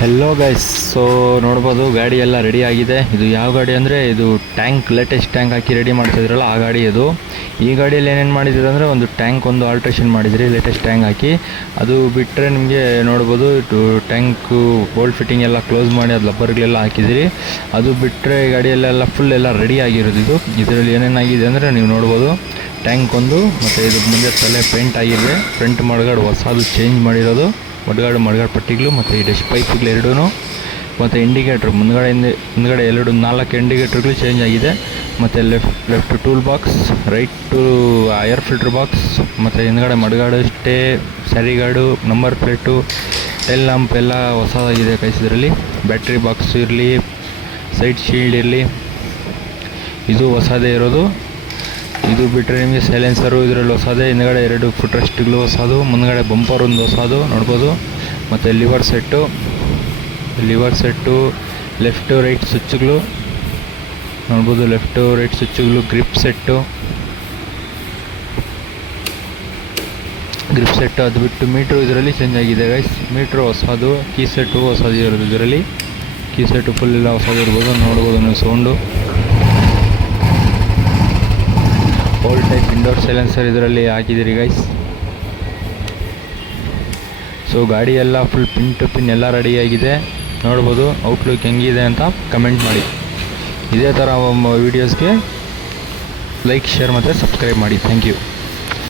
Hello guys, so ನೋಡ್ಬೋದು ಗಾಡಿ ಎಲ್ಲ ರೆಡಿ ಆಗಿದೆ. ಇದು ಯಾವ ಗಾಡಿ ಅಂದರೆ ಇದು ಟ್ಯಾಂಕ್, ಲೇಟೆಸ್ಟ್ ಟ್ಯಾಂಕ್ ಹಾಕಿ ರೆಡಿ ಮಾಡ್ತಿದ್ರಲ್ಲ ಆ ಗಾಡಿ ಇದು. ಈ ಗಾಡಿಯಲ್ಲಿ ಏನೇನು ಮಾಡಿದ್ರು ಅಂದರೆ ಒಂದು ಟ್ಯಾಂಕ್ ಒಂದು ಆಲ್ಟ್ರೇಷನ್ ಮಾಡಿದ್ರಿ ಲೇಟೆಸ್ಟ್ ಟ್ಯಾಂಕ್ ಹಾಕಿ. ಅದು ಬಿಟ್ಟರೆ ನಿಮಗೆ ನೋಡ್ಬೋದು ಇದು ಟ್ಯಾಂಕು ಬೋಲ್ಟ್ ಫಿಟ್ಟಿಂಗ್ ಎಲ್ಲ ಕ್ಲೋಸ್ ಮಾಡಿ ಅದು ಲಬ್ಬರ್ಗಳೆಲ್ಲ ಹಾಕಿದಿರಿ. ಅದು ಬಿಟ್ಟರೆ ಗಾಡಿಯಲ್ಲೆಲ್ಲ ಫುಲ್ ಎಲ್ಲ ರೆಡಿ ಆಗಿರೋದು ಇದು. ಇದರಲ್ಲಿ ಏನೇನಾಗಿದೆ ಅಂದರೆ ನೀವು ನೋಡ್ಬೋದು ಟ್ಯಾಂಕ್ ಒಂದು, ಮತ್ತು ಇದು ಮುಂದೆ ತಲೆ ಪೇಂಟ್ ಆಗಿದೆ, ಫ್ರಂಟ್ ಮಡ್ಗಾಡು ಹೊಸದು ಚೇಂಜ್ ಮಾಡಿರೋದು, ಮಡ್ಗಾಡು ಪಟ್ಟಿಗಳು ಮತ್ತು ಈ ಡಸ್ಟ್ ಪೈಪ್ಗಳು ಎರಡೂ, ಮತ್ತು ಇಂಡಿಕೇಟ್ರ್ ಮುಂದ್ಗಡೆ 4 ಇಂಡಿಕೇಟ್ರ್ಗಳು ಚೇಂಜ್ ಆಗಿದೆ. ಮತ್ತು left tool box, right to air filter box, ಮತ್ತು ಹಿಂದ್ಗಡೆ ಮಡ್ಗಾಡು ಸ್ಟೇ, ಸರಿಗಾಡು, ನಂಬರ್ ಪ್ಲೇಟು, ಟೈಲ್ ಲ್ಯಾಂಪ್ ಎಲ್ಲ ಹೊಸದಾಗಿದೆ ಕೈಸಿದ್ರಲ್ಲಿ. ಬ್ಯಾಟ್ರಿ ಬಾಕ್ಸ್ ಇರಲಿ, ಸೈಡ್ ಶೀಲ್ಡ್ ಇರಲಿ, ಇದು ಹೊಸದೇ ಇರೋದು. ಇದು ಬಿಟ್ಟರೆ ನಿಮಗೆ ಸೈಲೆನ್ಸರು ಇದರಲ್ಲಿ ಹೊಸದೇ, ಹಿಂದ್ಗಡೆ 2 ಫುಟ್ ರೆಸ್ಟ್ಗಳು ಹೊಸದು, ಮುಂದ್ಗಡೆ ಬಂಪರ್ ಒಂದು ಹೊಸದು ನೋಡ್ಬೋದು. ಮತ್ತು ಲಿವರ್ ಸೆಟ್ಟು, ಲೆಫ್ಟು ರೈಟ್ ಸ್ವಿಚ್ಗಳು ನೋಡ್ಬೋದು, ಲೆಫ್ಟು ರೈಟ್ ಸ್ವಿಚ್ಗಳು, ಗ್ರಿಪ್ ಸೆಟ್ಟು. ಅದು ಬಿಟ್ಟು ಮೀಟ್ರು ಇದರಲ್ಲಿ ಚೇಂಜ್ ಆಗಿದೆ ಗೈಸ್. ಮೀಟ್ರು ಹೊಸದು, ಕೀ ಸೆಟ್ಟು ಹೊಸದು ಇರೋದು ಇದರಲ್ಲಿ. ಕೀ ಸೆಟ್ಟು ಫುಲ್ ಎಲ್ಲ ಹೊಸದು ಇರ್ಬೋದು, ನೋಡ್ಬೋದು ನೀವು sound. Old type indoor silencer ಇದರಲ್ಲಿ ಹಾಕಿದ್ದೀರಿ ಗೈಸ್. ಸೊ ಗಾಡಿ ಎಲ್ಲ ಫುಲ್ ಪಿನ್ ಟು ಪಿನ್ ಎಲ್ಲ ರೆಡಿಯಾಗಿದೆ ನೋಡ್ಬೋದು. ಔಟ್ಲುಕ್ ಹೆಂಗಿದೆ ಅಂತ ಕಮೆಂಟ್ ಮಾಡಿ. ಇದೇ ಥರ ವೀಡಿಯೋಸ್ಗೆ ಲೈಕ್, ಶೇರ್ ಮತ್ತು ಸಬ್ಸ್ಕ್ರೈಬ್ ಮಾಡಿ. Thank you.